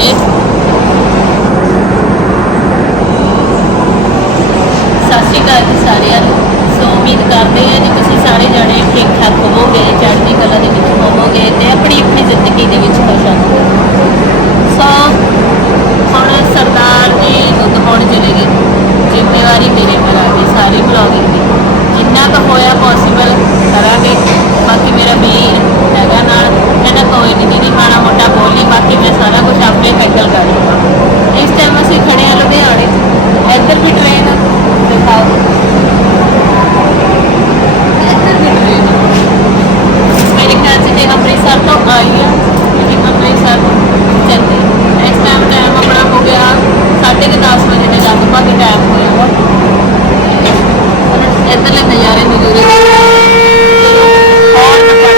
ਵੀਰੇ ਸਤਿ ਸ਼੍ਰੀ ਅਕਾਲ ਜੀ ਸਾਰਿਆਂ ਨੂੰ। ਸੋ ਉਮੀਦ ਕਰਦੇ ਹਾਂ ਕਿ ਤੁਸੀਂ ਸਾਰੇ ਜਣੇ ਠੀਕ ਠਾਕ ਹੋਵੋਗੇ, ਚੜ੍ਹਦੀ ਕਲਾ ਦੇ ਵਿੱਚ ਹੋਵੋਗੇ ਤੇ ਆਪਣੀ ਆਪਣੀ ਜ਼ਿੰਦਗੀ ਦੇ ਵਿੱਚ ਖੁਸ਼ ਹੋਵੋਗੇ। ਸੋ ਹੁਣ ਸਰਦਾਰ ਜੀ ਦੁੱਧ ਚਲੇ ਗਏ। ਜ਼ਿੰਮੇਵਾਰੀ ਮੇਰੇ ਪਰ ਆ ਗਈ, ਸਾਰੀ ਬਲੌਗਿੰਗ ਦੀ। ਜਿੰਨਾ ਕੁ ਹੋਇਆ ਪੋਸੀਬਲ ਕਰਾਂਗੇ। ਬਾਕੀ ਮੇਰਾ ਵੀਰ ਹੈਗਾ ਨਾਲ। ਕਹਿੰਦਾ ਕੋਈ ਨਹੀਂ ਦੀਦੀ, ਮਾੜਾ ਮੋਟਾ ਬੋਲੀ ਬਾਕੀ ਮੈਂ ਸਾਰਾ ਕੁਝ ਆਪੇ ਹੈਂਡਲ ਕਰ ਇਸ ਟਾਈਮ ਅਸੀਂ ਖੜੇ ਆ ਲੁਧਿਆਣੇ। 'ਚ ਇੱਧਰ ਵੀ ਟ੍ਰੇਨ ਦਿਖਾਓ ਮੇਰੇ ਖਿਆਲ 'ਚ ਜੇ ਅੰਮ੍ਰਿਤਸਰ ਤੋਂ ਆਈ ਆ ਤੇ ਅੰਮ੍ਰਿਤਸਰ ਚੱਲਦੇ ਇਸ ਟਾਈਮ ਟਾਈਮ ਆਪਣਾ ਹੋ ਗਿਆ 10:30 ਵਜੇ ਦੇ ਲਗਭਗ ਟਾਈਮ ਹੋਇਆ ਵਾ ਤੇ ਇੱਧਰਲੇ ਨਜ਼ਾਰੇ ਨਜ਼ੂਰੇ ਹੋਰ ਨਾ ਪੜ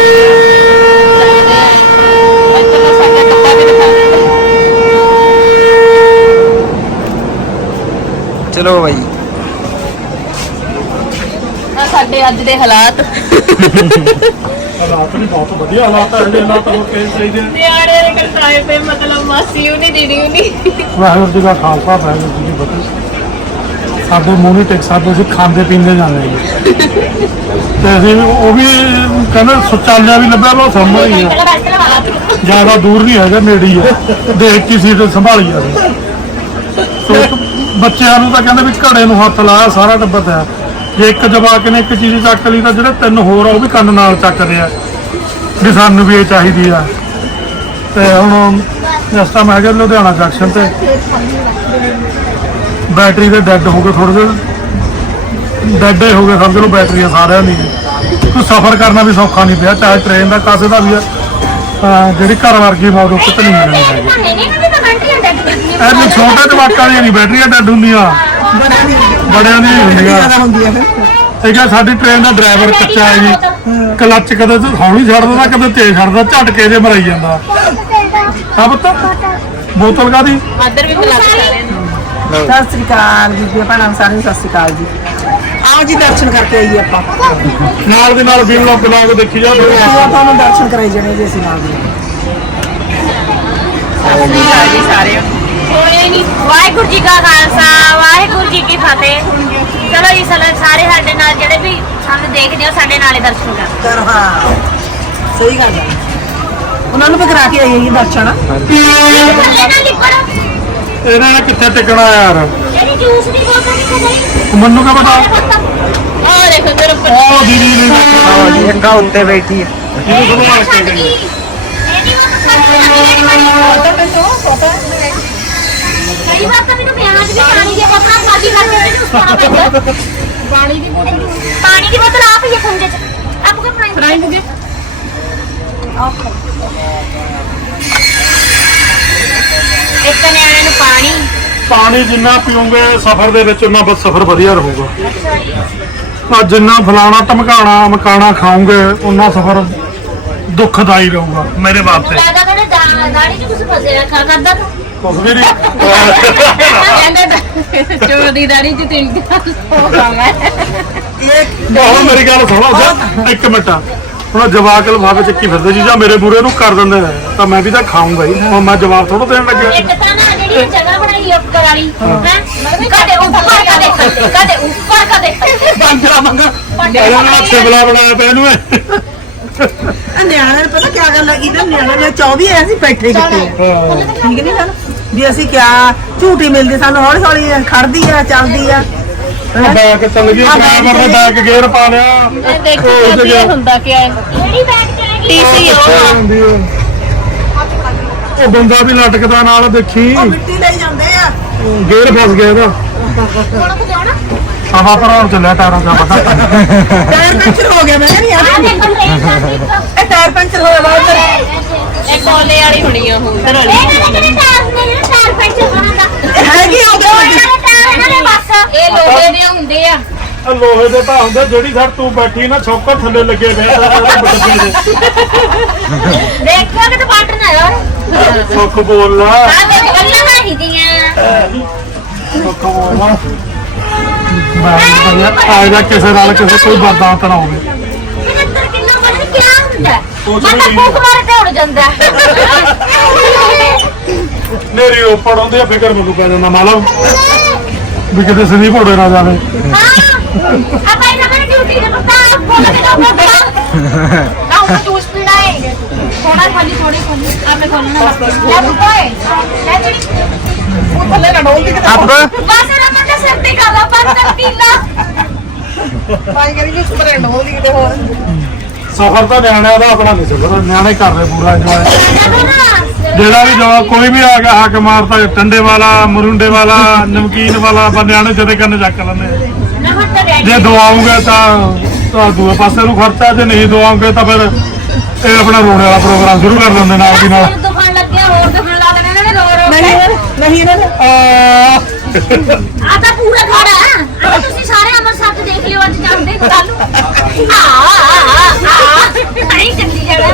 ਸਕਦੇ ਆ ਇੱਧਰਲੇ ਸਾਡੇ ਕੱਪਾ ਵੀ ਦਿਖਾ ਦਿੰਦੇ ਚਲੋ ਬਾਈ। ਆ ਸਾਡੇ ਅੱਜ ਦੇ ਹਾਲਾਤ। ਹਾਲਾਤ ਨਹੀਂ ਬਹੁਤ ਵਧੀਆ ਹਾਲਾਤ ਹੈ ਜਿਹੜੇ ਹਾਲਾਤ ਹੋ ਕੇ ਚਾਹੀਦੇ ਆ। ਨਿਆਣੇ ਦੇ ਕੰਟਾਏ ਤੇ ਮਤਲਬ ਮਾਸੀ ਉਹ ਨਹੀਂ ਦੀਦੀ ਉਹ ਨਹੀਂ ਵਾਹਿਗੁਰੂ ਜੀ ਦਾ ਖਾਲਸਾ ਵਾਹਿਗੁਰੂ ਜੀ ਕੀ ਫਤਿਹ। ਸਾਡੇ ਮੂੰਹ ਨਹੀਂ ਟਿਕ ਸਕਦੇ ਅਸੀਂ ਖਾਂਦੇ ਪੀਂਦੇ ਜਾਂਦੇ ਜੀ। ਤੇ ਅਸੀਂ ਉਹ ਵੀ ਕਹਿੰਦੇ ਸੁਚਾਲਿਆ ਵੀ ਲੱਭਿਆ ਲੋ ਸਾਹਮਣੇ ਹੀ ਆ। ਜ਼ਿਆਦਾ ਦੂਰ ਨਹੀਂ ਹੈਗਾ ਨੇੜੇ ਹੀ ਆ। ਦੇਖ ਕੇ ਸੀਟ ਸੰਭਾਲੀ ਇੱਕ ਬੱਚਿਆਂ ਨੂੰ ਤਾਂ ਕਹਿੰਦੇ ਵੀ ਘੜੇ ਨੂੰ ਹੱਥ ਲਾਇਆ, ਸਾਰਾ ਟੱਬਰ ਹੈ ਜੇ ਇੱਕ ਜਵਾਕ ਨੇ ਇੱਕ ਚੀਜ਼ ਚੱਕ ਲਈ ਤਾਂ ਜਿਹੜੇ ਤਿੰਨ ਹੋਰ ਆ, ਉਹ ਵੀ ਕੰਨ ਨਾਲ ਚੱਕਦੇ ਆ। ਵੀ ਸਾਨੂੰ ਵੀ ਇਹ ਚਾਹੀਦੀ ਆ। ਤੇ ਹੁਣ ਇਸ ਟਾਈਮ ਹੈਗਾ ਲੁਧਿਆਣਾ ਜੰਕਸ਼ਨ ਤੇ। ਬੈਟਰੀ ਦੇ ਡੈੱਡ ਹੋ ਗਏ ਥੋੜੇ ਜਿਹੇ। ਡੈੱਡ ਹੋ ਗਏ, ਸਮਝ ਲਓ ਬੈਟਰੀਆਂ ਸਾਰਿਆਂ ਦੀ। ਕੋਈ ਸਫ਼ਰ ਕਰਨਾ ਵੀ ਸੌਖਾ ਨਹੀਂ ਪਿਆ, ਚਾਹੇ ਟ੍ਰੇਨ ਦਾ, ਕਾਸੇ ਦਾ ਵੀ ਆ। ਜਿਹੜੀ ਘਰ ਵਰਗੀ ਮੌਜ ਉੱਥੇ ਨਹੀਂ ਮਿਲਣੀ ਹੈਗੀ। ਐਨੇ ਛੋਟੇ ਜਵਾਕਾਂ ਦੀਆਂ ਨਹੀਂ ਬੈਟਰੀਆਂ ਡੈੱਡ ਹੁੰਦੀਆਂ। ਬੜਿਆਂ ਦੀਆਂ ਹੀ ਹੁੰਦੀਆਂ। ਇਹ ਕਿ ਸਾਡੀ ਟ੍ਰੇਨ ਦਾ ਡਰਾਈਵਰ ਕੱਚਾ ਹੈ ਜੀ। ਕਲੱਚ ਕਦੇ ਤੇ ਹੌਲੀ ਛੱਡ ਦਿੰਦਾ ਕਦੇ ਤੇਜ਼ ਛੱਡਦਾ ਝਟਕੇ ਜੇ ਮਰਾਈ ਜਾਂਦਾ। ਪੁੱਤ ਬੋਤਲ ਕਾਦੀ ਇੱਧਰ ਵੀ ਬੁਲਾ ਕੇ ਸਾਰਿਆਂ ਨੂੰ। ਸਤਿ ਸ੍ਰੀ ਅਕਾਲ ਜੀ ਭੈਣਾਂ ਨੂੰ ਸਾਰਿਆਂ ਨੂੰ ਸਤਿ ਸ੍ਰੀ ਅਕਾਲ ਜੀ। ਆਓ ਜੀ ਦਰਸ਼ਨ ਕਰਕੇ ਆਈਏ ਆਪਾਂ। ਨਾਲ ਦੇ ਨਾਲ ਵੀਡੀਓ ਬਣਾ ਕੇ ਦੇਖੀ ਜਾਓ ਆਓ ਤੁਹਾਨੂੰ ਦਰਸ਼ਨ ਕਰਾਈ ਜਣੇ ਜੀ ਅਸੀਂ ਨਾਲ ਦੀ। ਸਤਿ ਸ਼੍ਰੀ ਅਕਾਲ ਜੀ ਸਾਰਿਆਂ ਨੂੰ। ਸੁਣਿਆ ਹੀ ਨਹੀਂ ਵਾਹਿਗੁਰੂ ਜੀ ਕਾ ਖਾਲਸਾ ਵਾਹਿਗੁਰੂ ਜੀ ਕੀ ਫਤਿਹ। ਚਲੋ ਜੀ ਸਲਾ- ਸਾਰੇ ਸਾਡੇ ਨਾਲ ਜਿਹੜੇ ਵੀ ਸਾਨੂੰ ਦੇਖਦੇ ਹੋ ਸਾਡੇ ਨਾਲੇ ਦਰਸ਼ਨ ਕਰ ਕਰ ਹਾਂ। ਸਹੀ ਗੱਲ ਹੈ ਉਹਨਾਂ ਨੂੰ ਵੀ ਕਰਾ ਕੇ ਆਈਏ ਜੀ ਦਰਸ਼ਨ। ਇਹਨਾਂ ਨੇ ਕਿੱਥੇ ਟਿਕਣਾ ਯਾਰ? ਜਿਹੜੀ ਜੂਸ ਦੀ ਬੋਤਲ ਕਿੱਥੇ ਗਈ ਮੈਨੂੰ ਕਾ ਪਤਾ? ਆ ਦੇਖੋ ਤੇਰੇ ਉੱਪਰ। ਉਹ ਦੀਦੀ ਨੇ ਆਓ ਜੀ ਅੱਗਾ ਉੱਤੇ ਬੈਠੀ ਹੈ ਜਿਹਨੂੰ ਸੰਭਾਲ ਕੇ ਛੱਡ ਗਈ। ਇਹਦੀ ਕਈ ਵਾਰ ਤਾਂ ਮੈਨੂੰ ਵੀ ਪਾਣੀ ਦੀ ਬੋਤਲਾਂ ਖਾਲੀ ਕਰਕੇ ਤੇ ਉਸਤਾਨਾ ਪੈਂਦਾ ਪਾਣੀ ਦੀ ਬੋਤਲ? ਪਾਣੀ ਦੀ ਬੋਤਲ ਆਪ ਹੀ ਖੰਡੇ ਚ। ਆਪ ਕੋ ਫਰਾਈ ਫਰਾਈ ਹੋ ਗਿਆ ਇੱਕ ਨਿਆਣੇ ਨੂੰ ਪਾਣੀ। ਪਾਣੀ ਜਿੰਨਾ ਪੀਓਗੇ ਸਫ਼ਰ ਦੇ ਵਿੱਚ ਉਹਨਾਂ ਬਸ ਸਫ਼ਰ ਵਧੀਆ ਰਹੂਗਾ। ਆ ਜਿੰਨਾ ਫਲਾਣਾ ਧਮਕਾਣਾ ਮਕਾਣਾ ਖਾਓਗੇ ਉਹਨਾਂ ਸਫ਼ਰ ਦੁੱਖਦਾਈ ਰਹੂਗਾ ਮੇਰੇ ਵਾਸਤੇ। ਲੱਗਦਾ ਕਹਿੰਦੇ ਦਾੜੀ ਚ ਕੁਝ ਫਸੇ ਰੱਖਾ ਕਰਦਾ ਤੂੰ? ਕੁਝ ਵੀ ਨਹੀਂ। ਕਹਿੰਦੇ ਚੋਰ ਦੀ ਦਾੜੀ ਚ ਤਿੰਨ ਹੋਗਾ ਮੈਂ ਬਹੁਤ ਮੇਰੀ ਗੱਲ ਸੁਣੋ ਅੱਛਾ, ਇੱਕ ਮਿੰਟ। ਹੁਣ ਜਵਾਕ ਲਫਾਫੇ ਚੱਕੀ ਫਿਰਦੇ ਜੀ ਜਾਂ ਮੇਰੇ ਬੁਰੇ ਨੂੰ ਕਰ ਦਿੰਦੇ ਨੇ, ਤਾਂ ਮੈਂ ਵੀ ਤਾਂ ਖਾਊਂਗਾ ਹੀ ਹੁਣ ਮੈਂ ਜਵਾਬ ਥੋੜਾ ਦੇਣ ਲੱਗਿਆ। ਇੱਕ ਤਾਂ ਨਾ ਜਿਹੜੀ ਜਗ੍ਹਾ ਬਣਾਈ ਆ ਉੱਪਰ ਵਾਲੀ ਹੈ? ਕਦੇ ਉੱਪਰ ਕਦੇ ਥੱਲੇ ਕਦੇ ਉੱਪਰ ਕਦੇ ਬਾਂਦਰਾ ਮੰਗਾ। ਇਹਨਾਂ ਨੇ ਸਿਮਲਾ ਬਣਾਇਆ ਪਿਆ ਇਹਨੂੰ ਇਹ। ਨਿਆਣੇ ਨੂੰ ਪਤਾ ਕੀ ਗੱਲ ਲੱਗੀ ਨਾ ਨਿਆਣੇ ਨੇ 24 ਐ ਅਸੀਂ ਬੈਠੇ ਕਿਤੇ। ਠੀਕ ਨਹੀਂ ਸਾਨੂੰ ਵੀ ਅਸੀਂ ਕਿਆ ਝੂਟੀ ਮਿਲਦੀ ਸਾਨੂੰ ਹੌਲੀ ਹੌਲੀ ਖੜਦੀ ਆ ਚੱਲਦੀ ਆ। ਹੈਂ? ਬੈਕ ਚੱਲ ਗਈ ਡਰਾਈਵਰ ਨੇ ਬੈਕ ਗੇਅਰ ਪਾ ਲਿਆ। ਮੈਂ ਦੇਖੀ ਉਹ ਜਾਂਦੀ ਜਗ੍ਹਾ- ਹੈ ਹੁੰਦਾ ਕੀ ਹੈ। ਕਿਹੜੀ ਬੈਗ ਚ ਹੈਗੀ ਟੀਸੀ। ਉਹ ਬੰਦਾ ਵੀ ਲਟਕਦਾ ਨਾਲ ਦੇਖੀ। ਉਹ ਮਿੱਟੀ ਲਈ ਜਾਂਦੇ ਆ। ਗੇਅਰ ਫਸ ਗਿਆ ਇਹਦਾ। ਕੋਲ ਕੋ ਜਾਣਾ ਹਵਾ ਭਰਾਉਣ ਚੱਲਿਆ ਟਾਇਰਾਂ ਦਾ ਪਤਾ ਟਾਇਰ ਪੈਂਚਰ ਹੋ ਗਿਆ ਮੈਂ ਨਹੀਂ ਆ ਆ ਦੇਖੋ ਟ੍ਰੇਨ ਜਾਂਦੀ ਇਹ ਟਾਇਰ ਪੈਂਚਰ ਹੋਇਆ ਵਾ ਉੱਧਰ। ਇਹ ਕੋਲੇ ਵਾਲੀ ਹੋਣੀ ਆ ਉਹ ਉਧਰ ਵਾਲੀ ਇਹਨਾਂ ਦੇ ਜਿਹੜੇ ਟਾਇਰ ਨੇ ਜਿਹੜੇ ਟਾਇਰ ਪੈਂਚਰ ਬਣਾਉਂਦਾ ਇਹ ਹੈਗੀ ਆ ਦੇ ਦੇ ਇਹ ਲੋਹੇ ਦੇ ਹੁੰਦੇ ਆ। ਆ ਲੋਹੇ ਦੇ ਤਾਂ ਹੁੰਦੇ ਜਿਹੜੀ ਸੜ ਤੂੰ ਬੈਠੀ ਨਾ ਛੋਕਰ ਥੱਲੇ ਲੱਗੇ ਪਏ ਆ ਬੱਟੇ ਦੇ ਦੇਖਿਆ ਕਿ ਤੇ ਬਟਨ ਆ ਯਾਰ? ਸੁੱਖ ਬੋਲ ਲਾ। ਆ ਦੇਖ ਗੱਲਾਂ ਮਾਰੀਦੀਆਂ ਸੁੱਖ ਬੋਲ ਲਾ। ਮੈਂ ਕਹਿੰਦਾ ਆ ਜਾ ਕਿਸੇ ਨਾਲ ਕਿਸੇ ਕੋਈ ਬਰਦਾਸ਼ਤ ਨਾ ਹੋਵੇ 75 ਕਿਲੋ ਪਤਾ ਕੀ ਹੁੰਦਾ। ਕੁਛ ਮੈਂ ਤਾਂ ਨਹੀਂ। ਭੁੱਖ ਮਾਰੇ ਤੇ ਉੜ ਜਾਂਦਾ। ਮੇਰੀ ਉੱਪਰ ਆਉਂਦੀ ਆ ਫਿਕਰ ਮੈਨੂੰ ਪੈ ਜਾਂਦਾ ਮਾਲਮ ਵੀ ਕਿਤੇ ਸੰਦੀਪ ਹੋੜੇ ਨਾ ਜਾਵੇ। ਥੋੜਾ ਖਾਲੀ ਥੋੜੀ ਖਾਲੀ ਆਪੇ ਖੋਲਣਾ ਲੈ ਬੁੱਪਾਏ ਲੈ ਜੀ ਉਹ ਥੱਲੇ ਨਾ ਡੋਲਦੀ ਕਿਤੇ ਅੱਬ ਬਸ ਰਮਨ ਦੇ ਸਿਰ ਤੇ ਕਾਲਾ ਪਰ ਪੀਲਾ ਪਾਈ ਕਰੀ ਵੀ ਉੱਪਰ ਡੋਲਦੀ ਕਿਤੇ ਹੋਰ ਸਫਰ ਤਾਂ ਨਿਆਣਿਆਂ ਦਾ ਆਪਣਾ ਨਹੀਂ ਸਫਰ ਨਿਆਣੇ ਕਰ ਰਹੇ ਪੂਰਾ ਇੰਜੋਏ ਜਿਹੜਾ ਵੀ ਜੋ ਕੋਈ ਵੀ ਆ ਗਿਆ ਹੱਕ ਮਾਰਦਾ ਟੰਡੇ ਵਾਲਾ ਮਰੁੰਡੇ ਵਾਲਾ ਨਮਕੀਨ ਵਾਲਾ ਪਰ ਨਿਆਣੇ ਜਦੇ ਕੰਨ ਚੱਕ ਲੈਂਦੇ ਜੇ ਦਵਾਉਂਗੇ ਤਾਂ ਤਾਂ ਦੂਏ ਪਾਸੇ ਨੂੰ ਖਰਚਾ ਜੇ ਨਹੀਂ ਦਵਾਉਂਗੇ ਤਾਂ ਫਿਰ ਇਹ ਆਪਣਾ ਰੋਣੇ ਵਾਲਾ ਪ੍ਰੋਗਰਾਮ ਸ਼ੁਰੂ ਕਰ ਦਿੰਦੇ ਨਾਲ ਦੀ ਨਾਲ। ਦੁਕਾਨ ਲੱਗਿਆ ਹੋਰ ਦੁਕਾਨ ਲਾ ਦੇਣਾ ਇਹਨਾਂ ਨੇ ਰੋ ਰੋ ਨਹੀਂ ਕੇ ਨਹੀਂ। ਇਹਨਾਂ ਨੇ ਆ ਤਾਂ ਪੂਰਾ ਖਾਣਾ ਆ ਤਾਂ ਤੁਸੀਂ ਸਾਰੇ ਅੰਮ੍ਰਿਤਸਰ ਚ ਦੇਖ ਲਿਓ ਅੱਜ ਜਾਂਦੇ ਕੱਲ ਨੂੰ। ਆ ਆ ਆ ਨਹੀਂ ਚੱਲੀ ਜਾਣਾ।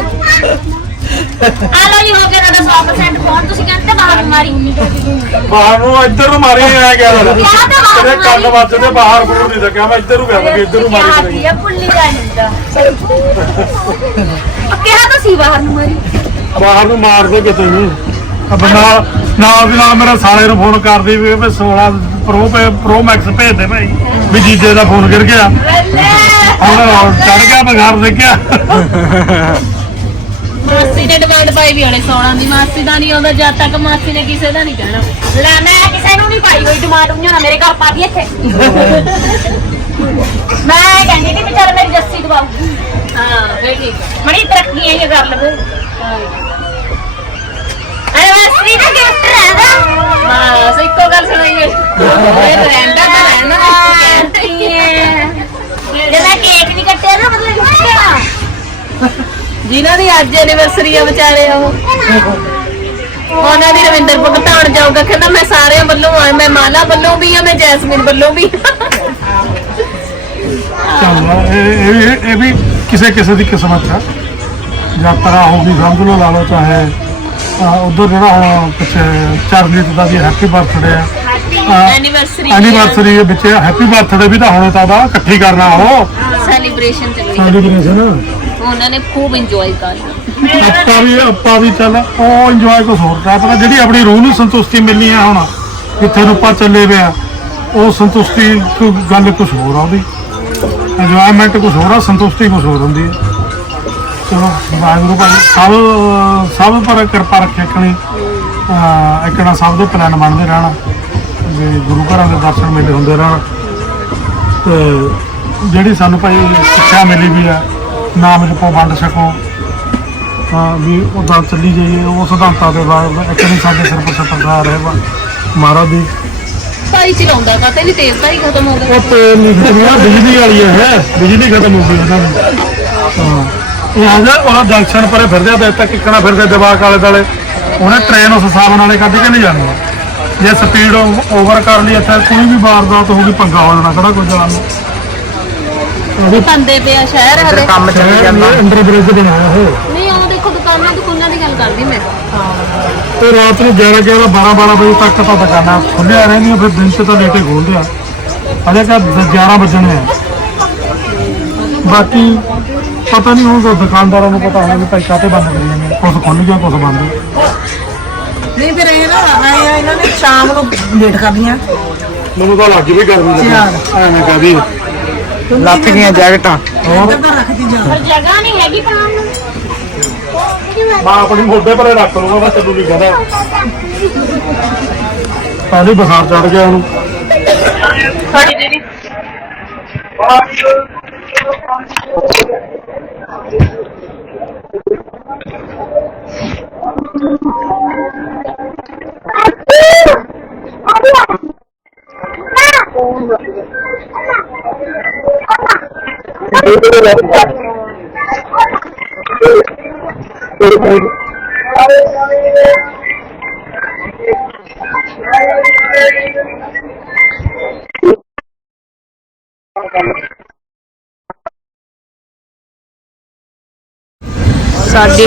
ਆ ਲਓ ਜੀ ਹੋ ਗਿਆ 100% ਫੋਨ ਤੁਸੀਂ ਕਹਿੰਦੇ ਬਾਹਰ ਮਾਰੀ ਬਾਹਰ ਨੂੰ ਇੱਧਰ ਨੂੰ ਮਾਰੀ ਆਇਆ ਗਿਆ ਤੇਰੇ ਕੰਨ? ਵੱਜਦੇ ਬਾਹਰ ਬੋਲ ਨਹੀਂ ਸਕਿਆ ਮੈਂ ਇੱਧਰ ਨੂੰ ਗਿਆ ਕਿ ਇੱਧਰ ਨੂੰ ਮਾਰੀ ਆਦੀ ਆ ਪੁੱਲੀ ਜਾਂਦਾ ਕਿਹਾ ਤਾਂ ਸੀ ਬਾਹਰ ਨੂੰ ਮਾਰੀ। ਬਾਹਰ ਨੂੰ ਮਾਰ ਦੇ ਕਿਤੇ ਨਹੀਂ ਅਬ ਨਾਲ ਨਾਲ ਦੀ ਨਾਲ ਮੇਰੇ ਸਾਲੇ ਨੂੰ ਫੋਨ ਕਰਦੀ ਵੀ ਵੀ 16 ਪ੍ਰੋ ਪ੍ਰੋ ਮੈਕਸ ਭੇਜ ਦੇ ਭਾਈ ਵੀ ਜੀਜੇ ਦਾ ਫੋਨ ਗਿਰ ਗਿਆ। ਹੁਣ ਚੜ ਗਿਆ ਬਗਾਰ ਦੇਖਿਆ। ਮਾਸੀ ਨੇ ਡਿਮਾਂਡ ਪਾਈ ਵੀ ਹਲੇ ਸੋਣਾ ਦੀ ਮਾਸੀ ਦਾ ਨਹੀਂ ਆਉਂਦਾ ਜਦ ਤੱਕ ਮਾਸੀ ਨੇ ਕਿਸੇ ਦਾ ਨਹੀਂ ਕਹਿਣਾ। ਲੈ ਮੈਂ ਕਿਸੇ ਨੂੰ ਨਹੀਂ ਪਾਈ ਹੋਈ ਡਿਮਾਂਡ ਉਹਨਾਂ ਨੇ ਮੇਰੇ ਘਰ ਪਾ ਦੀ ਇੱਥੇ। ਮੈਂ ਕਹਿੰਦੀ ਸੀ ਵੀ ਚੱਲ ਮੇਰੀ ਜੱਸੀ ਦਵਾਉਗੀ ਹਾਂ ਫੇਰ ਠੀਕ ਹੈ ਮੜੀ ਤਰੱਕੀ ਇਹ ਕਰ ਲਵੇ। ਐਨਵਰਸਰੀ ਦਾ ਗਿਫਟ ਰਹਿਦਾ। ਬਸ ਇੱਕੋ ਗੱਲ ਸੁਣਾਈਏ। ਇਹ ਰਹਿੰਦਾ ਤਾਂ ਰਹਿਣਾ ਜੇ ਮੈਂ ਕੇਕ ਨਹੀਂ ਕੱਟਿਆ ਨਾ ਮਤਲਬ ਗਿਫਟ ਜਿਨ੍ਹਾਂ ਦੀ ਅੱਜ ਐਨੀਵਰਸਰੀ ਆ ਵਿਚਾਰੇ ਉਹ। ਉਹਨਾਂ ਦੀ ਰਵਿੰਦਰ ਭੁਗਤਾਨ ਜਾਊਗਾ ਕਹਿੰਦਾ ਮੈਂ ਸਾਰਿਆਂ ਵੱਲੋਂ ਆ ਮੈਂ ਮਾਲਾ ਵੱਲੋਂ ਵੀ ਆ ਮੈਂ ਜੈਸਮੀਨ ਵੱਲੋਂ ਵੀ। ਚੱਲ ਇਹ ਇਹ ਵੀ- ਇਹ ਵੀ ਕਿਸੇ ਕਿਸੇ ਦੀ ਕਿਸਮਤ ਆ। ਯਾਤਰਾ ਹੋ ਗਈ ਸਮਝ ਲਓ ਲਾ ਲਓ ਚਾਹੇ ਉਧਰ ਜਿਹੜਾ ਹੁਣ ਪਿੱਛੇ ਚਰਨਜੀਤ ਦਾ ਵੀ ਹੈਪੀ ਬਰਥਡੇ ਆ। ਐਨੀਵਰਸਰੀ ਐਨੀਵਰਸਰੀ ਦੇ ਵਿੱਚ ਹੈਪੀ ਬਰਥਡੇ ਵੀ ਤਾਂ ਹੋਣੇ ਤਾਂ ਇਕੱਠੀ ਕਰਨਾ ਉਹ। ਸੈਲੀਬ੍ਰੇਸ਼ਨ ਚੱਲ ਰਹੀ ਸੈਲੀਬ੍ਰੇਸ਼ਨ ਉਹਨਾਂ ਨੇ ਖੂਬ ਇੰਜੋਏ ਕਰਨਾ ਆਪਾਂ ਵੀ ਆਪਾਂ ਵੀ ਚੱਲ ਉਹ ਇੰਜੋਏ ਕੁਝ ਹੋਰ ਕਰ ਪਰ ਜਿਹੜੀ ਆਪਣੀ ਰੂਹ ਨੂੰ ਸੰਤੁਸ਼ਟੀ ਮਿਲਣੀ ਆ ਹੁਣ, ਜਿੱਥੇ ਨੂੰ ਆਪਾਂ ਚੱਲੇ ਪਿਆ ਉਹ ਸੰਤੁਸ਼ਟੀ ਕੋਈ ਗੱਲ ਕੁਝ ਹੋਰ ਆ ਉਹਦੀ। ਇੰਜੋਇਮੈਂਟ ਕੁਝ ਹੋਰ ਆ, ਸੰਤੁਸ਼ਟੀ ਕੁਝ ਹੋਰ ਹੁੰਦੀ ਹੈ ਚਲੋ, ਵਾਹਿਗੁਰੂ ਭਾਈ, ਸਭ ਸਭ ਪਰ ਕਿਰਪਾ ਰੱਖੇ ਕਣੀ ਇਕਣਾ ਸਭ ਦੇ ਪਲਾਨ ਬਣਦੇ ਰਹਿਣ। ਵੀ ਗੁਰੂ ਘਰਾਂ ਦੇ ਦਰਸ਼ਨ ਮੇਲੇ ਹੁੰਦੇ ਰਹਿਣ। ਤੇ ਜਿਹੜੀ ਸਾਨੂੰ ਭਾਈ ਸਿੱਖਿਆ ਮਿਲੀ ਵੀ ਆ ਨਾਮ ਜਪੋ ਵੰਡ ਸਕੋ। ਹਾਂ ਵੀ ਉਦਾਂ ਚੱਲੀ ਜਾਈਏ ਉਹ ਸਿਧਾਂਤਾਂ ਦੇ ਬਾਅਦ ਇੱਕ ਨਹੀਂ ਸਾਡੇ ਸਿਰ ਪਰ ਸਰਦਾਰ ਹੈ ਵਾ। ਮਹਾਰਾਜ ਦੀ ਭਾਈ ਚਲਾਉਂਦਾ ਕਾਤੇ ਨਹੀਂ ਤੇਲ ਤਾਂ ਹੀ ਖਤਮ ਹੋ ਗਿਆ। ਉਹ ਤੇਲ ਨਹੀਂ ਖਤਮ ਬਿਜਲੀ ਵਾਲੀ ਹੈ ਬਿਜਲੀ ਖਤਮ ਹੋ ਗਈ ਉਹਨਾਂ ਹਾਂ। ਇਹ ਆ ਜਾ ਉਹ ਜੰਕਸ਼ਨ ਪਰੇ ਫਿਰਦੇ ਆ ਤੇ ਤੱਕ ਕਿੱਕਣਾ ਫਿਰਦੇ ਦਿਮਾਗ ਵਾਲੇ ਦਾਲੇ ਉਹਨੇ ਟ੍ਰੇਨ ਉਸ ਹਿਸਾਬ ਨਾਲੇ ਕੱਢ ਕੇ ਨਹੀਂ ਜਾਣੀ। ਜੇ ਸਪੀਡ ਓਵਰ ਕਰ ਲਈ ਇੱਥੇ ਕੋਈ ਵੀ ਵਾਰਦਾਤ ਹੋ ਗਈ ਪੰਗਾ ਹੋ ਜਾਣਾ ਕਿਹੜਾ ਕੋਈ ਜਾਣ ਨੂੰ। ਉਹ ਵੀ ਖਾਂਦੇ ਪਿਆ ਸ਼ਹਿਰ ਹਲੇ। ਕੰਮ ਚੱਲੀ ਜਾਂਦਾ। ਅੰਡਰ ਬ੍ਰਿਜ ਬਣਾਇਆ ਉਹ ਨਹੀਂ ਉਹ ਦੇਖੋ ਦੁਕਾਨਾਂ ਦੁਕਾਨਾਂ ਦੀ ਗੱਲ ਕਰਦੀ ਮੈਂ। ਤੇ ਰਾਤ ਨੂੰ 11 11 12 12 ਵਜੇ ਤੱਕ ਤਾਂ ਦੁਕਾਨਾਂ ਖੁੱਲੀਆਂ ਰਹਿੰਦੀਆਂ ਫਿਰ ਦਿਨ 'ਚ ਤਾਂ ਲੇਟੇ ਖੋਲਦੇ ਆ। ਅਜੇ ਕਾ 11 ਵਜਣੇ ਆ। ਬਾਕੀ ਪਤਾ ਨਹੀਂ ਹੋਊਗਾ ਦੁਕਾਨਦਾਰਾਂ ਨੂੰ ਪਤਾ ਹੋਣਾ ਵੀ ਭਾਈ ਕਾਤੇ ਬੰਦ ਕਰੀ ਜਾਂਦੇ। ਕੁਛ ਖੁੱਲ ਗਿਆ ਕੁਛ ਬੰਦ। ਨਹੀਂ ਫਿਰ ਇਹ ਨਾ ਆਏ ਆ ਇਹਨਾਂ ਨੇ ਸ਼ਾਮ ਨੂੰ ਲੇਟ ਕਰਦੀਆਂ ਮੈਨੂੰ ਤਾਂ ਲੱਗ ਵੀ ਗਰਮੀ ਲੱਗੀ। ਐਵੇਂ ਕਹਦੀ ਲੱਥ ਗਈਆਂ ਜੈਕਟਾਂ। ਹੋਰ? ਪਰ ਜਗ੍ਹਾ ਨਹੀਂ ਹੈਗੀ ਪਾਉਣ ਨੂੰ। ਮੈਂ ਆਪਣੀ ਮੋਢੇ ਪਰੇ ਰੱਖ ਲੂੰਗਾ ਬਸ ਤੈਨੂੰ ਵੀ ਕਹਦਾ ਪਹਿਲੇ ਬੁਖਾਰ ਚੜ ਗਿਆ ਉਹਨੂੰ। ਸਾਡੀ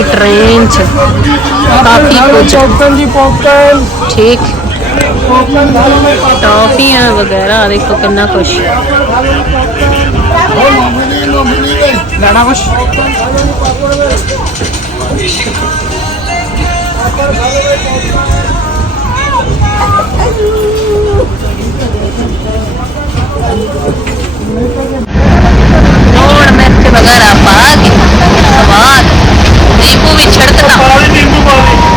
ਟ੍ਰੇਨ 'ਚ ਕਾਫੀ ਕੁਝ। ਪੌਪਕਨ ਜੀ ਪੌਪਕਨ ਠੀਕ। ਟੌਫੀਆਂ ਵਗੈਰਾ ਦੇਖੋ ਕਿੰਨਾ নানা বস रोड मिर्च वगैरह पा के सवाल नींबू भी छिड़कना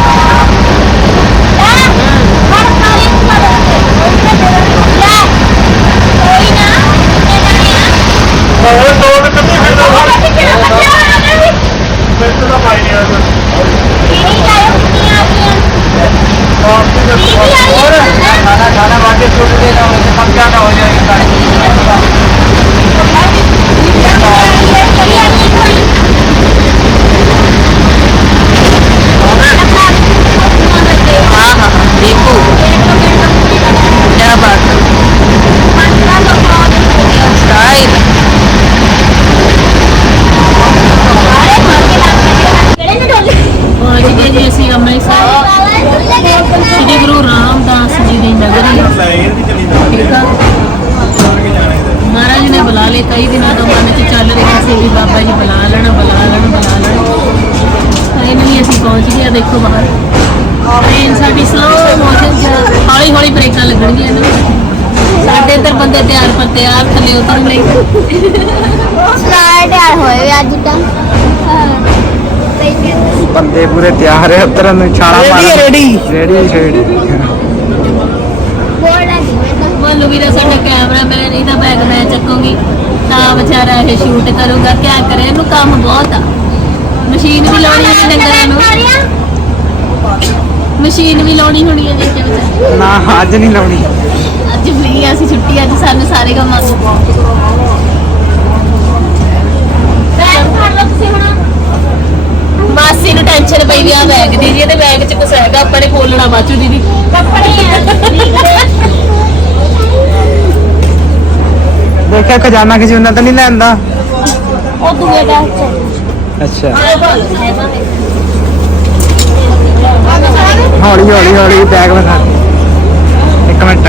ਬੰਦੇ ਪੂਰੇ ਤਿਆਰ ਹੈ ਉਤਰਨ ਨੂੰ ਛਾਲਾ ਮਾਰਨ। ਰੈਡੀ ਰੈਡੀ ਰੈਡੀ ਬੋਲੂ ਵੀ ਸਾਡਾ ਕੈਮਰਾਮੈਨ ਇਹਦਾ ਬੈਗ ਮੈਂ ਚੱਕੂਗੀ। ਤਾਂ ਵਿਚਾਰਾ ਇਹ ਸ਼ੂਟ ਕਰੂਗਾ। ਕਿਆ ਕਰੇ? ਇਹਨੂੰ ਕੰਮ ਬਹੁਤ ਆ। ਮਸ਼ੀਨ ਵੀ ਲਾਉਣੀ ਹੈ ਡੰਗਰਾਂ ਲਾਉਣੀ ਹੋਣੀ ਨਾ। ਅੱਜ ਨਹੀਂ ਲਾਉਣੀ। ਅੱਜ ਫ੍ਰੀ ਆ ਅਸੀਂ ਛੁੱਟੀ ਅੱਜ ਸਾਨੂੰ ਸਾਰੇ ਕੰਮ ਆ। ਮਾਸੀ ਨੂੰ ਟੈਨਸ਼ਨ ਪਈ ਵੀ ਆ ਬੈਗ ਦੀ ਜੀ ਇਹਦੇ ਬੈਗ 'ਚ ਕੁਝ ਹੈਗਾ ਆਪਾਂ ਨੇ ਖੋਲਣਾ ਬਾਚੂ ਦੀਦੀ। ਕੱਪੜੇ ਆ ਦੇਖਿਆ ਖਜ਼ਾਨਾ ਕਿਸੇ ਉਹਨਾਂ ਤਾਂ ਨਹੀਂ ਲੈਂਦਾ ਉਹ ਦੂਏ ਦਾ ਅੱਛਾ। ਹੌਲੀ ਹੌਲੀ ਹੌਲੀ ਬੈਗ ਵਸਾ ਇੱਕ ਮਿੰਟ।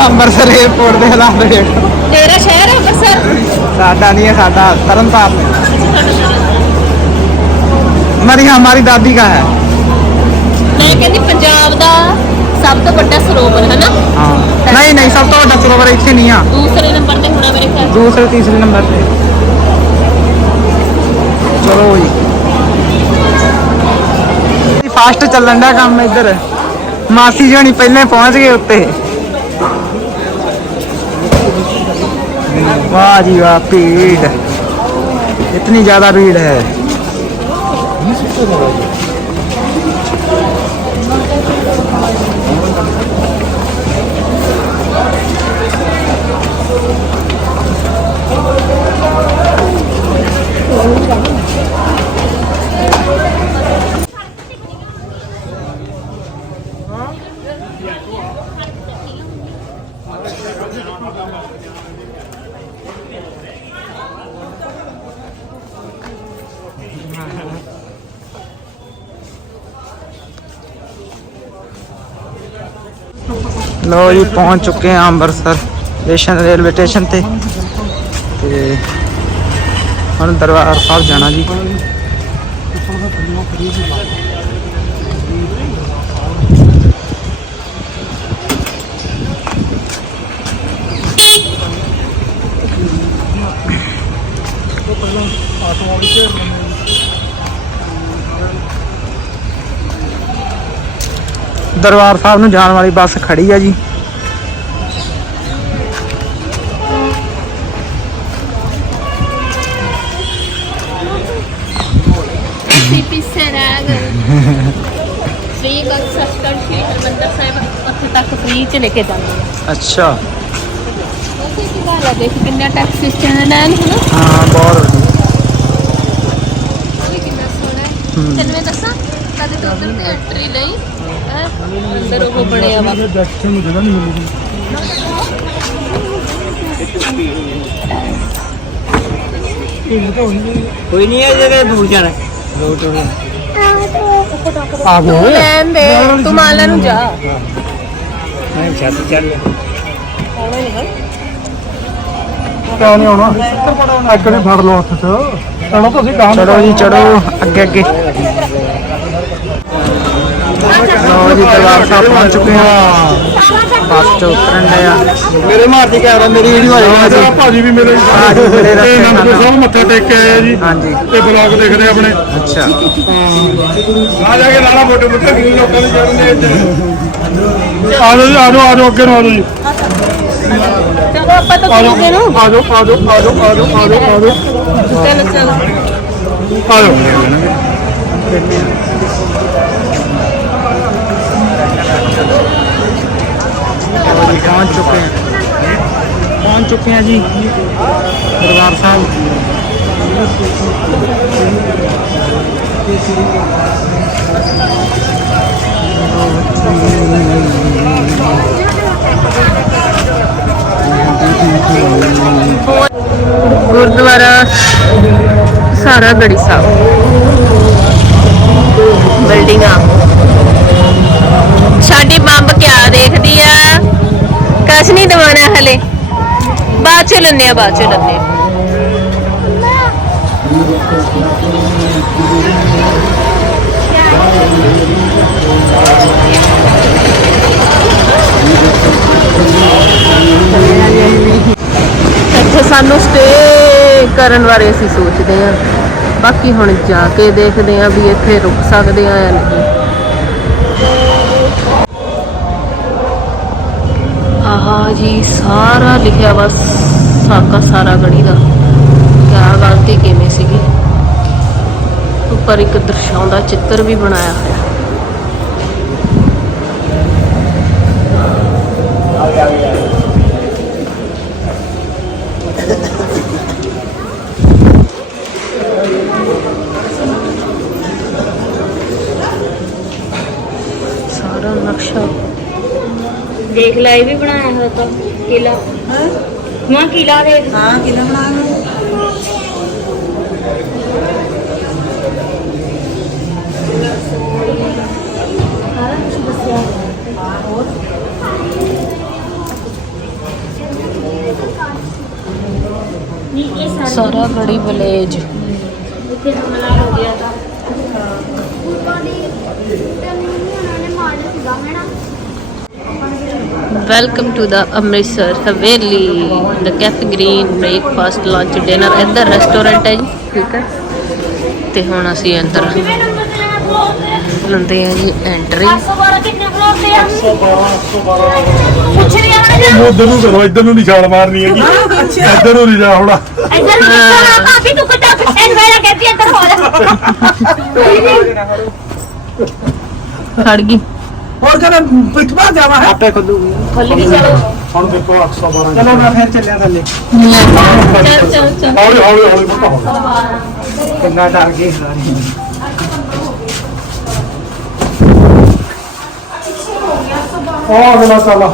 ਅੰਮ੍ਰਿਤਸਰ 에어ਪੋਰਟ ਦੇ ਹਾਲਾਤ ਦੇਖੋ ਤੇਰਾ ਸ਼ਹਿਰ ਹੈ ਅੰਮ੍ਰਿਤਸਰ? ਸਾਡਾ ਨਹੀਂ ਹੈ ਸਾਡਾ ਤਰਨਤਾਰਨ ਮਰੀ ਹਮਾਰੀ ਦਾਦੀ ਦਾ ਹੈ। ਮੈਂ ਕਹਿੰਦੀ ਪੰਜਾਬ ਦਾ ਸਭ ਤੋਂ ਵੱਡਾ ਸਰੋਵਰ ਹੈ ਨਾ ਹਾਂ। ਨਹੀਂ ਨਹੀਂ ਸਭ ਤੋਂ ਵੱਡਾ ਸਰੋਵਰ ਇੱਥੇ ਨਹੀਂ ਆ। ਦੂਸਰੇ ਨੰਬਰ ਤੇ ਹੋਣਾ ਮੇਰੇ ਖਿਆਲ ਦੂਸਰੇ ਤੀਸਰੇ ਨੰਬਰ ਤੇ। ਚਲੋ ਜੀ। ਫਾਸਟ ਚੱਲਣ ਦਾ ਕੰਮ ਇੱਧਰ। ਮਾਸੀ ਜੀ ਹਣੀ ਪਹੁੰਚ ਗਏ ਉੱਤੇ। वाह जी वाह भीड़ इतनी ज्यादा भीड़ है ਲੋ ਜੀ, ਪਹੁੰਚ ਚੁੱਕੇ ਹਾਂ ਅੰਮ੍ਰਿਤਸਰ ਸਟੇਸ਼ਨ ਰੇਲਵੇ ਸਟੇਸ਼ਨ ਤੇ। ਤੇ ਹੁਣ ਦਰਬਾਰ ਸਾਹਿਬ ਜਾਣਾ ਜੀ। ਦਰਬਾਰ ਸਾਹਿਬ ਨੂੰ ਜਾਣ ਵਾਲੀ ਬੱਸ ਖੜੀ ਆ ਜੀ। ਫ੍ਰੀ ਬੱਸ ਸਸਕਰ ਸ਼੍ਰੀ ਹਰਮੰਦਰ ਸਾਹਿਬ ਉੱਥੇ ਤੱਕ ਫ੍ਰੀ ਚ ਲੈ ਕੇ ਜਾਂਦੇ ਆ। ਅੱਛਾ। ਉੱਥੇ ਕੀ ਗੱਲ ਆ ਦੇਖ ਕਿੰਨਾ ਟੈਕਸ ਸਿਸਟਮ ਹੈ ਨਾ ਹਾਂ ਬਹੁਤ ਵਧੀਆ। ਕਿੰਨਾ ਸੋਹਣਾ ਹੈ। ਤੈਨੂੰ ਮੈਂ ਦੱਸਾਂ ਕਦੇ ਤੋਂ ਉਧਰ ਤੇ ਐਂਟਰੀ ਲਈ? ਹੈਂ? ਅੰਦਰ ਉਹ ਬਣਿਆ ਵਾ। ਦੇਖਣ ਨੂੰ ਜਗ੍ਹਾ ਨਹੀਂ ਮਿਲਦੀ ਕੋਈ ਨਹੀਂ ਹੈ ਜਿਹੜੇ ਦੂਰ ਜਾਣਾ। ਆ। ਗਏ। ਲੈਣ ਦੇ ਤੂੰ ਮਾਲਾ ਨੂੰ ਜਾ। ਮੈਂ ਛੱਤ ਚੱਲ ਕਿਉਂ ਨਹੀਂ ਆਉਣਾ? ਇੱਕ ਨੇ ਫੜ ਲਓ ਹੱਥ 'ਚ। ਚਲੋ ਤੁਸੀਂ ਗਾਂ ਚੜੋ ਜੀ ਚੜੋ ਅੱਗੇ ਅੱਗੇ। ਲੋ ਜੀ ਦਰਬਾਰ ਸਾਹਿਬ ਪਹੁੰਚ ਚੁੱਕੇ ਹਾਂ। ਬੱਸ ਚ ਉਤਰਨ ਦੇ ਆ। ਮੇਰੇ ਮਾਰਦੀ ਕੈਮਰਾ ਮੇਰੀ ਵੀਡੀਓ ਆ ਜਾਊਗੀ ਜਾ। ਭਾਜੀ ਵੀ ਮੇਰੇ ਭਾਜੀ ਮੇਰੇ ਰਸਤੇ ਤੇ ਨਾਲ। ਸਾਹਿਬ ਮੱਥਾ ਟੇਕ ਕੇ ਆਏ ਆ ਜੀ। ਹਾਂਜੀ ਤੇ ਬਲੌਗ ਦੇਖਦੇ ਆਪਣੇ। ਅੱਛਾ। ਆ ਜਾ ਕੇ ਲਾਲਾ ਫੋਟੋ ਫੋਟੋ ਕਿੰਨੇ ਲੋਕਾਂ ਦੀ ਜੜਨੇ ਆ ਜਾਓ ਜੀ ਆ ਜਾਓ ਆ ਜਾਓ ਅੱਗੇ ਨੂੰ ਆ ਜਾਓ ਜੀ। ਚਲੋ ਆਪਾਂ ਤਾਂ ਆ ਜਾਓ ਤੁਰੂਗੇ ਨੂੰ। ਆ ਜਾਓ ਆ ਜਾਓ ਆ ਜਾਓ ਆ ਜਾਓ ਆ ਜਾਓ ਆ ਜਾਓ। ਚਲੋ ਚਲੋ। ਆ ਜਾਓ। ਲਓ ਜੀ ਪਹੁੰਚ ਚੁੱਕੇ ਹਾਂ ਪਹੁੰਚ ਚੁੱਕੇ ਹਾਂ ਜੀ ਦਰਬਾਰ ਸਾਹਿਬ ਗੁਰਦੁਆਰਾ ਸਾਰਾ ਗੜੀ ਸਾਹਿਬ ਬਿਲਡਿੰਗਾਂ ਸਾਡੀ ਬੰਬ ਕਿਆ ਦੇਖਦੀ ਆ ਕਛ ਨਹੀਂ ਦਵਾਣਾ ਹਲੇ। ਬਾਅਦ ਚ ਲੈਂਦੇ ਆ, ਬਾਅਦ ਚ ਲੈਂਦੇ ਇੱਥੇ ਸਾਨੂੰ ਸਟੇ ਕਰਨ ਬਾਰੇ ਅਸੀਂ ਸੋਚਦੇ ਹਾਂ। ਬਾਕੀ ਹੁਣ ਜਾ ਕੇ ਦੇਖਦੇ ਹਾਂ ਵੀ ਇੱਥੇ ਰੁਕ ਸਕਦੇ ਆ ਜਾਂ ਨਹੀਂ। ਆਹਾ ਜੀ, ਸਾਰਾ ਲਿਖਿਆ ਵਾ, ਸਾਕਾ ਸਾਰਾ ਗੜੀ ਦਾ। ਕਿਆ ਗਲਤੀ ਕਿਵੇਂ ਸੀਗੀ? ਉੱਪਰ ਇੱਕ ਦਰਸਾਉਂਦਾ ਚਿੱਤਰ ਵੀ ਬਣਾਇਆ ਹੋਇਆ। ਦੇਖ ਲੈ ਇਹ ਵੀ ਬਣਾਇਆ ਹੋਇਆ ਤਾਂ ਕਿਲਾ। ਮਾਂ ਕਿਲਾ ਦੇਖ ਹਾਂ ਕਿਲਾ ਬਣਾਇਆ ਨਹੀਂ ਇਹ ਸਾਰਾ ਸਾਰਾ ਗੜੀ ਵਿਲੇਜ ਇੱਥੇ ਹਮਲਾ ਹੋ ਗਿਆ ਤਾਂ welcome to the Amritsar Haveli the cafe green breakfast lunch dinner ਇੱਧਰ ਰੈਸਟੋਰੈਂਟ ਹੈ ਜੀ ਠੀਕ ਹੈ। ਤੇ ਹੁਣ ਅਸੀਂ ਅੰਦਰ ਲੰਦੇ ਆ ਜੀ ਐਂਟਰੀ 112 ਕਿੰਨੇ ਫਲੋਰ ਤੇ ਆ ਪੁੱਛ ਰਹੀ ਆ ਮੈਂ ਉਧਰ ਨੂੰ ਕਰੋ ਇੱਧਰ ਨੂੰ ਨਹੀਂ ਛਾਲ ਮਾਰਨੀ ਹੈਗੀ। ਇੱਧਰ ਨੂੰ ਨਹੀਂ ਜਾ ਹੋਣਾ। ਇੱਧਰ ਨੂੰ ਨਿਕਲ ਭਾਬੀ ਤੂੰ ਕਿੱਦਾਂ ਐਨ ਵੇਲਾ ਕਹਿੰਦੀ ਇੱਧਰ ਹੋ ਜਾ ਖੜ ਗਈ। ਹੋਰ ਕਹਿੰਦਾ ਪਿੱਠਵਾ ਜਾਵਾ ਹੈ ਆਪੇ ਖੁੱਲੂਗੀ ਖੁੱਲ ਗਈ ਚਲੋ ਹੁਣ ਦੇਖੋ 112 ਚਲੋ ਮੈਂ ਫਿਰ ਚੱਲਿਆ ਥੱਲੇ ਚੱਲ ਚੱਲ ਚੱਲ ਹੌਲੀ ਹੌਲੀ ਹੌਲੀ ਪੁੱਤ ਹੌਲੀ ਕਿੰਨਾ ਡਰ ਗਏ ਸਾਰੇ ਉਹ ਅਗਲਾ ਸਾਲਾ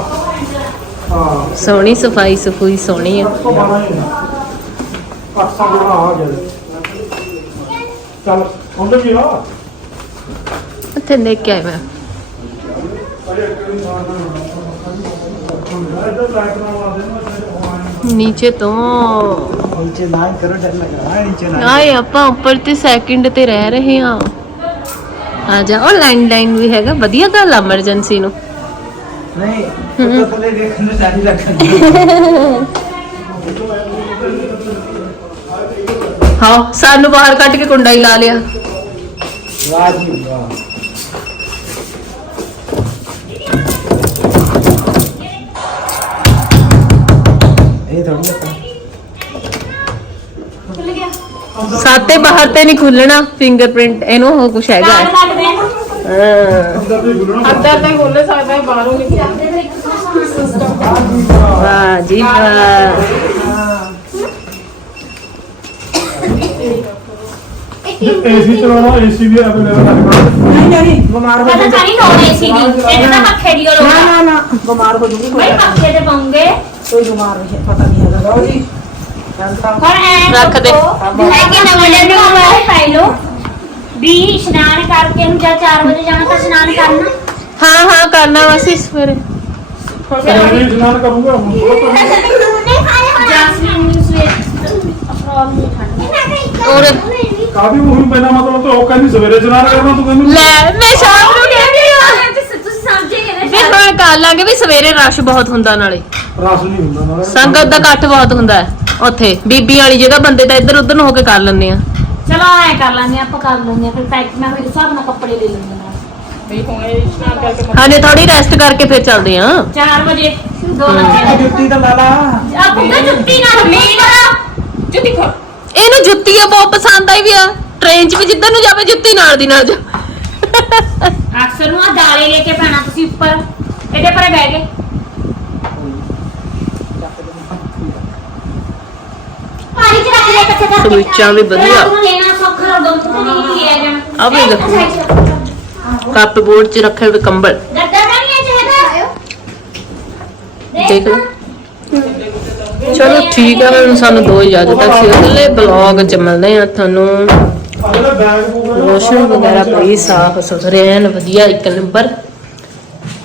ਹਾਂ ਸੋਹਣੀ ਸਫ਼ਾਈ ਸਫੂਈ ਸੋਹਣੀ ਆ 112 ਹੀ 812 ਆ ਗਿਆ ਚੱਲ ਹੁੰਦੇ ਕੀ ਆ ਉੱਥੇ ਦੇਖ ਕੇ ਆਏ ਮੈਂ ਨੀਚੇ ਤੋਂ। ਨੀਚੇ ਨਾ ਕਰੋ ਡਰ ਲੱਗ ਰਹਾ। ਹੈ ਨੀਚੇ ਨਾ ਆਏ ਆਪਾਂ ਉੱਪਰ ਤੇ ਸੈਕਿੰਡ ਤੇ ਰਹਿ ਰਹੇ ਹਾਂ। ਆ ਜਾ ਉਹ ਲਾਈਨ ਲਾਈਨ ਵੀ ਹੈਗਾ ਵਧੀਆ ਗੱਲ ਆ ਐਮਰਜੈਂਸੀ ਨੂੰ। ਨਹੀਂ ਉਹ ਥੱਲੇ ਦੇਖਣ ਨੂੰ ਸਾਰੀ ਲੱਗਦੀ ਹਾਂ ਸਾਨੂੰ ਬਾਹਰ ਕੱਢ ਕੇ ਕੁੰਡਾ ਹੀ ਲਾ ਲਿਆ। ਵਾਹ ਜੀ ਵਾਹ ਖੁੱਲ ਗਿਆ। ਸਾਤੇ ਬਾਹਰ ਤੇ ਨਹੀਂ ਖੁੱਲਣਾ ਫਿੰਗਰਪ੍ਰਿੰਟ ਇਹਨੂੰ ਉਹ ਕੁਛ ਹੈਗਾ ਕਾਰਡ ਕੱਢ ਦੇ ਹਾਂ। ਅੰਦਰ ਤਾਂ ਖੋਲੇ ਸਕਦਾ ਹੈ ਬਾਹਰੋਂ ਨਹੀਂ ਵਾਹ ਜੀ ਵਾਹ। ਏਸੀ ਚਲਾਉਣਾ ਏਸੀ ਵੀ ਅਵੇਲੇਬਲ ਹੈ ਨਹੀਂ ਨਹੀਂ ਬਿਮਾਰ ਹੋ ਪਤਾ ਨਹੀਂ ਨੌਨ ਏਸੀ ਦੀ। ਇਹਨੇ ਤਾਂ ਪੱਖੇ ਦੀ ਲੋੜ ਨਾ ਆ ਨਾ ਨਾ ਬਿਮਾਰ ਹੋ ਜੂਗੀ ਕੋਈ ਬਈ ਪੱਖੇ ਤੇ ਪਾਉਂਗੇ। ਕੋਈ ਬਿਮਾਰ ਨਹੀਂ ਹੈ, ਪਤਾ ਨਹੀਂ। ਹੈਗਾ ਰੱਖ ਦੇ। ਲੈ ਕੇ ਨਵੇਂ ਨੂੰ ਮੋਬਾਈਲ ਪਾਈ ਲਓ। ਵੀ ਇਸ਼ਨਾਨ ਕਰਕੇ ਨੂੰ ਜਾਂ 4 ਵਜੇ ਜਾਣਾ ਤਾਂ ਇਸ਼ਨਾਨ ਕਰਨਾ। ਹਾਂ ਹਾਂ ਕਰਨਾ ਵਸੀ ਸਵੇਰੇ। ਮੈਂ ਇਸ਼ਨਾਨ ਕਰੂੰਗਾ ਹੁਣ ਜੈਸਮੀਨ ਨੂੰ ਸਵੇਰ ਅਪਰੋਲ ਨੂੰ ਠੰਡ ਔਰ ਕਾਫੀ ਮੁਹਿੰਮ ਪੈਣਾ ਮਤਲਬ ਤਾਂ ਉਹ ਕਹਿੰਦੀ ਸਵੇਰੇ ਇਸ਼ਨਾਨ ਕਰਨਾ ਤੂੰ ਕਹਿੰਦੀ। ਲੈ ਮੈਂ ਸ਼ਾਮ ਨੂੰ ਕਹਿੰਦੀ ਆ। ਤੁਸੀਂ ਸਮਝੇ ਕਿ ਵੀ ਹੁਣ ਕਰ ਲਾਂਗੇ ਵੀ ਸਵੇਰੇ ਰਸ਼ ਬਹੁਤ ਹੁੰਦਾ ਨਾਲੇ। ਰਸ ਨਹੀਂ ਹੁੰਦਾ ਨਾਲੇ ਸੰਗਤ ਦਾ ਇਕੱਠ ਬਹੁਤ ਹੁੰਦਾ ਹੈ ਉੱਥੇ। ਬੀਬੀ ਵਾਲੀ ਜਗ੍ਹਾ ਬੰਦੇ ਤਾਂ ਇੱਧਰ ਉੱਧਰ ਨੂੰ ਹੋ ਕੇ ਕਰ ਲੈਂਦੇ ਆ। ਚਲੋ ਐ ਕਰ ਲੈਂਦੇ ਆਪਾਂ ਕਰ ਲੈਂਦੇ ਆ ਫਿਰ ਪੈਕ ਮੈਂ ਮੇਰੇ ਹਿਸਾਬ ਨਾਲ ਕੱਪੜੇ ਲੈ ਲੈਂਦੇ ਨਾਲ ਵੀ ਹੁਣੇ ਇਸ਼ਨਾਨ ਕਰਕੇ ਹਾਲੇ ਥੋੜੀ ਰੈਸਟ ਕਰਕੇ ਫਿਰ ਚੱਲਦੇ ਆ। 4 ਵਜੇ ਦੋ ਆ ਵਜੇ ਜੁੱਤੀ ਤਾਂ ਲਾ ਲਾ। ਆ ਪੁੱਗਾ ਜੁੱਤੀ ਨਾਲ ਮੀਂਹ ਜੁੱਤੀ ਖਾ ਇਹਨੂੰ ਜੁੱਤੀ ਆ ਬਹੁਤ ਪਸੰਦ ਆਈ ਵੀ ਆ। ਟ੍ਰੇਨ 'ਚ ਵੀ ਜਿੱਧਰ ਨੂੰ ਜਾਵੇ ਜੁੱਤੀ ਨਾਲ ਦੀ ਨਾਲ ਜਾ ਅਕਸਰ ਨੂੰ ਆ ਦਾਲੇ ਲੈ ਕੇ ਪੈਣਾ ਤੁਸੀਂ ਉੱਪਰ। ਇਹਦੇ ਪਰ ਬਹਿ ਗਏ। ਪਾਣੀ ਚ ਰੱਖ ਲੈ ਕੱਚੇ ਕਰਕੇ ਸਮੁੱਚਾ ਵੀ ਵਧੀਆ। ਫਿਰ ਉਹਨੂੰ ਲੈਣਾ ਸੌਖਾ ਲੱਗਦਾ ਤੂੰ ਨਹੀਂ ਲਿਆ ਜਾਣਾ ਆ ਵੀ ਦੇਖੋ। ਕੱਪ ਬੋਰਡ 'ਚ ਰੱਖੇ ਹੋਏ ਕੰਬਲ। ਗੱਦਾ ਤਾਂ ਨਹੀਂ ਚਾਹੀਦਾ ਦੇਖ ਲਓ। ਚਲੋ ਠੀਕ ਆ ਹੁਣ ਸਾਨੂੰ ਦੋ ਇਜਾਜ਼ਤ ਫਿਰ ਅਗਲੇ ਬਲੌਗ 'ਚ ਮਿਲਦੇ ਆ ਤੁਹਾਨੂੰ। ਅਗਲੇ ਬੈਗ ਬੂਗ ਰੋਸ਼ਨ ਵਗੈਰਾ ਬੜੀ ਸਾਫ਼ ਸੁਥਰੇ ਐਨ ਵਧੀਆ ਇੱਕ ਨੰਬਰ।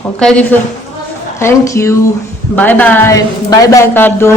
ਓਕੇ ਜੀ ਫਿਰ। Thank you bye bye bye bye ਕਰ ਦੋ।